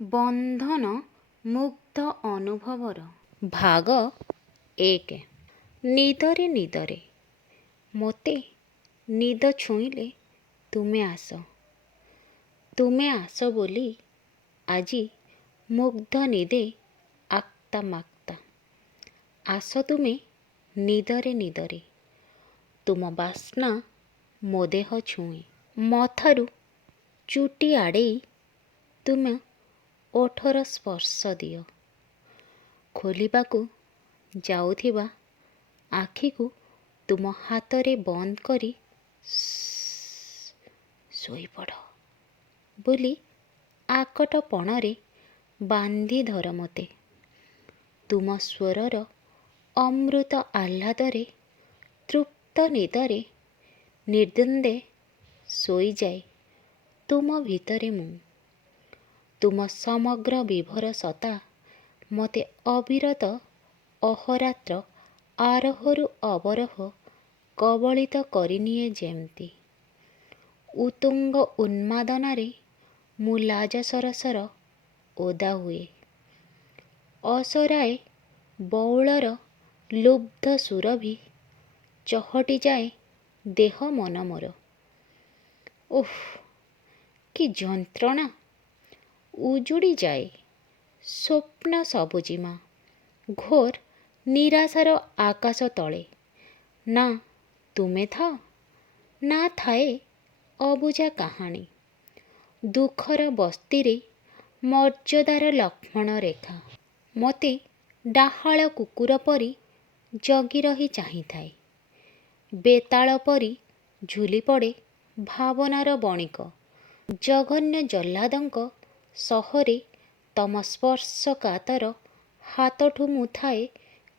ବନ୍ଧନ ମୁଗ୍ଧ ଅନୁଭବର ଭାଗ 1। ନିଦରେ ନିଦରେ ମୋତେ ନିଦ ଛୁଇଁଲେ ତୁମେ ଆସ ବୋଲି ଆଜି ମୁଗ୍ଧ ନିଦେ ଆକ୍ତା ମାକ୍ତା। ଆସ ତୁମେ ନିଦରେ ନିଦରେ, ତୁମ ବାସ୍ନା ମୋ ଦେହ ଛୁଏଁ। ମଥାରୁ ଚୁଟି ଆଡ଼େଇ ତୁମେ ଓଠର ସ୍ପର୍ଶ ଦିଅ। ଖୋଲିବାକୁ ଯାଉଥିବା ଆଖିକୁ ତୁମ ହାତରେ ବନ୍ଦ କରି ଶୋଇପଡ଼ ବୋଲି ଆକଟପଣରେ ବାନ୍ଧି ଧର ମୋତେ। ତୁମ ସ୍ୱରର ଅମୃତ ଆହ୍ଲାଦରେ ତୃପ୍ତ ନିଦରେ ନିର୍ଦ୍ୱନ୍ଦ୍ୱେ ଶୋଇଯାଏ ତୁମ ଭିତରେ ମୁଁ। ତୁମ ସମଗ୍ର ବିଭୋର ସତ୍ତା ମୋତେ ଅବିରତ ଅହୋରାତ୍ର ଆରୋହରୁ ଅବରୋହ କବଳିତ କରିନିଏ ଯେମିତି। ଉତ୍ତୁଙ୍ଗ ଉନ୍ମାଦନାରେ ମୁଁ ଲାଜ ସରସର ଓଦା ହୁଏ। ଅସରାଏ ବଉଳର ଲୁବ୍ଧ ସୁରଭି ଚହଟିଯାଏ ଦେହ ମନ ମୋର। ଓଃ କି ଯନ୍ତ୍ରଣା! ଉଜୁଡ଼ିଯାଏ ସ୍ୱପ୍ନ ସବୁଜିମା ଘୋର ନିରାଶାର ଆକାଶ ତଳେ। ନା ତୁମେ ଥାଅ, ନା ଥାଏ ଅବୁଝା କାହାଣୀ। ଦୁଃଖର ବସ୍ତିରେ ମର୍ଯ୍ୟାଦାର ଲକ୍ଷ୍ମଣ ରେଖା ମୋତେ ଡାହାଳ କୁକୁର ପରି ଜଗି ରହି ଚାହିଁଥାଏ। ବେତାଳ ପରି ଝୁଲିପଡ଼େ ଭାବନାର ବଣିକ। ଜଘନ୍ୟ ଜହ୍ଲାଦଙ୍କ ସହରେ ତମ ସ୍ପର୍ଶକାତର ହାତଠୁ ମୁଁ ଥାଏ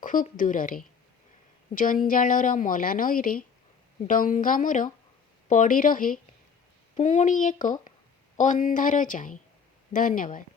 ଖୁବ୍ ଦୂରରେ। ଜଞ୍ଜାଳର ମଲା ନଈରେ ଡଙ୍ଗା ମୋର ପଡ଼ି ରହେ ପୁଣି ଏକ ଅନ୍ଧାର ଯାଏଁ। ଧନ୍ୟବାଦ।